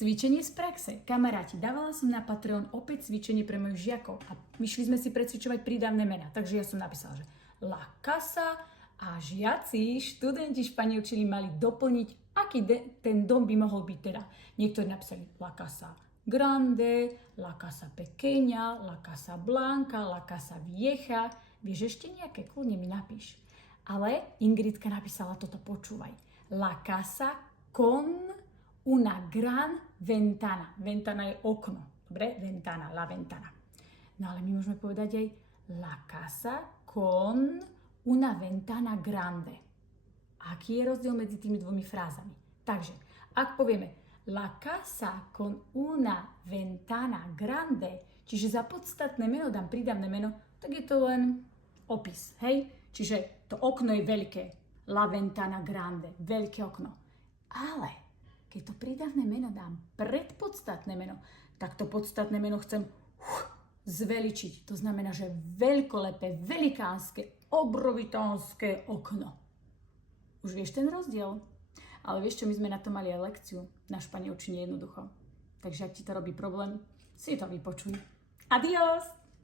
Cvičenie z praxe. Kamaráti, dávala som na Patreon opäť cvičenie pre mojich žiakov a myšli sme si precvičovať prídavné mená. Takže ja som napísala, že La Casa a žiaci, študenti španielčiny mali doplniť, aký ten dom by mohol byť teda. Niektorí napísali La Casa Grande, La Casa Pequeña, La Casa Blanca, La Casa Vieja. Vieš ešte nejaké? Kľudne mi napíš. Ale Ingridka napísala toto, počúvaj. La Casa con una gran ventana. Ventana je okno. Dobre? Ventana, la ventana. No ale my môžeme povedať aj La Casa con una ventana grande. Aký je rozdiel medzi tými dvomi frázami? Takže, ak povieme La Casa con una ventana grande, čiže za podstatné meno dám prídavné meno, tak je to len opis, hej? Čiže to okno je veľké. La ventana grande, veľké okno. Ale keď to prídavné meno dám pred podstatné meno, tak to podstatné meno chcem zveličiť. To znamená, že veľkolepé, velikánske, obrovitánske okno. Už vieš ten rozdiel? Ale vieš čo, my sme na to mali aj lekciu na španielčine jednoducho. Takže ak ti to robí problém, si to vypočuj. Adios!